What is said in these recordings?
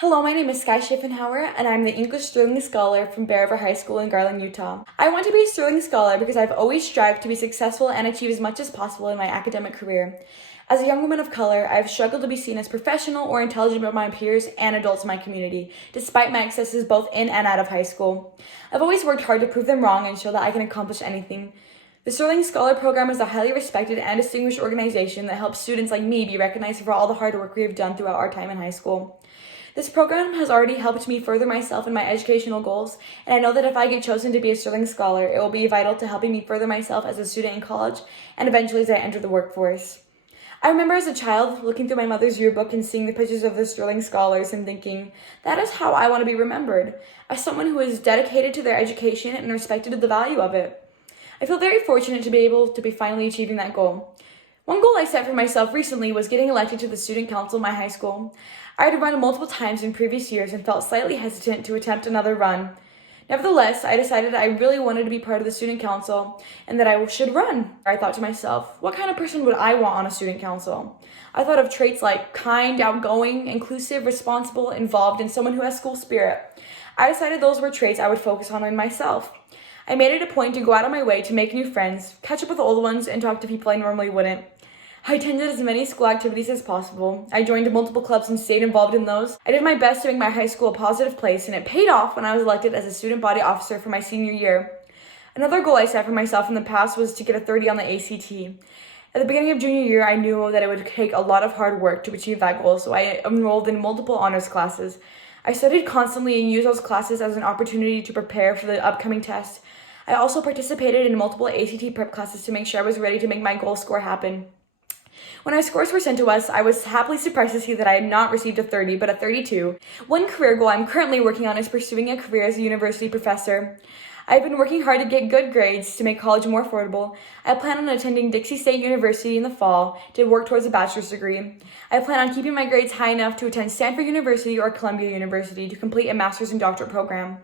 Hello, my name is Sky Schiffenhauer, and I'm the English Sterling Scholar from Bear River High School in Garland, Utah. I want to be a Sterling Scholar because I've always strived to be successful and achieve as much as possible in my academic career. As a young woman of color, I've struggled to be seen as professional or intelligent by my peers and adults in my community, despite my successes both in and out of high school. I've always worked hard to prove them wrong and show that I can accomplish anything. The Sterling Scholar Program is a highly respected and distinguished organization that helps students like me be recognized for all the hard work we have done throughout our time in high school. This program has already helped me further myself in my educational goals, and I know that if I get chosen to be a Sterling Scholar, it will be vital to helping me further myself as a student in college and eventually as I enter the workforce. I remember as a child looking through my mother's yearbook and seeing the pictures of the Sterling Scholars and thinking, that is how I want to be remembered, as someone who is dedicated to their education and respected the value of it. I feel very fortunate to be able to be finally achieving that goal. One goal I set for myself recently was getting elected to the student council in my high school. I had run multiple times in previous years and felt slightly hesitant to attempt another run. Nevertheless, I decided I really wanted to be part of the student council and that I should run. I thought to myself, what kind of person would I want on a student council? I thought of traits like kind, outgoing, inclusive, responsible, involved, and someone who has school spirit. I decided those were traits I would focus on in myself. I made it a point to go out of my way to make new friends, catch up with old ones, and talk to people I normally wouldn't. I attended as many school activities as possible. I joined multiple clubs and stayed involved in those. I did my best to make my high school a positive place, and it paid off when I was elected as a student body officer for my senior year. Another goal I set for myself in the past was to get a 30 on the ACT. At the beginning of junior year, I knew that it would take a lot of hard work to achieve that goal, so I enrolled in multiple honors classes. I studied constantly and used those classes as an opportunity to prepare for the upcoming test. I also participated in multiple ACT prep classes to make sure I was ready to make my goal score happen. When our scores were sent to us, I was happily surprised to see that I had not received a 30, but a 32. One career goal I'm currently working on is pursuing a career as a university professor. I've been working hard to get good grades to make college more affordable. I plan on attending Dixie State University in the fall to work towards a bachelor's degree. I plan on keeping my grades high enough to attend Stanford University or Columbia University to complete a master's and doctorate program.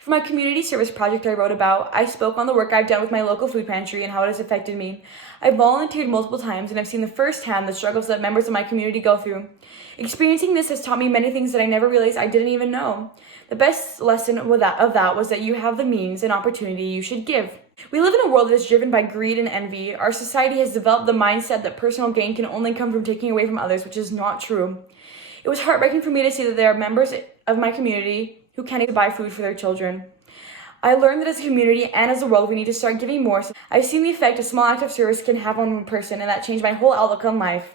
For my community service project I wrote about, I spoke on the work I've done with my local food pantry and how it has affected me. I've volunteered multiple times and I've seen firsthand the struggles that members of my community go through. Experiencing this has taught me many things that I never realized I didn't even know. The best lesson of that was that you have the means and opportunity you should give. We live in a world that is driven by greed and envy. Our society has developed the mindset that personal gain can only come from taking away from others, which is not true. It was heartbreaking for me to see that there are members of my community who can't even buy food for their children. I learned that as a community and as a world, we need to start giving more. I've seen the effect a small act of service can have on one person, and that changed my whole outlook on life.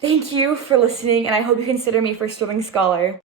Thank you for listening, and I hope you consider me for Sterling Scholar.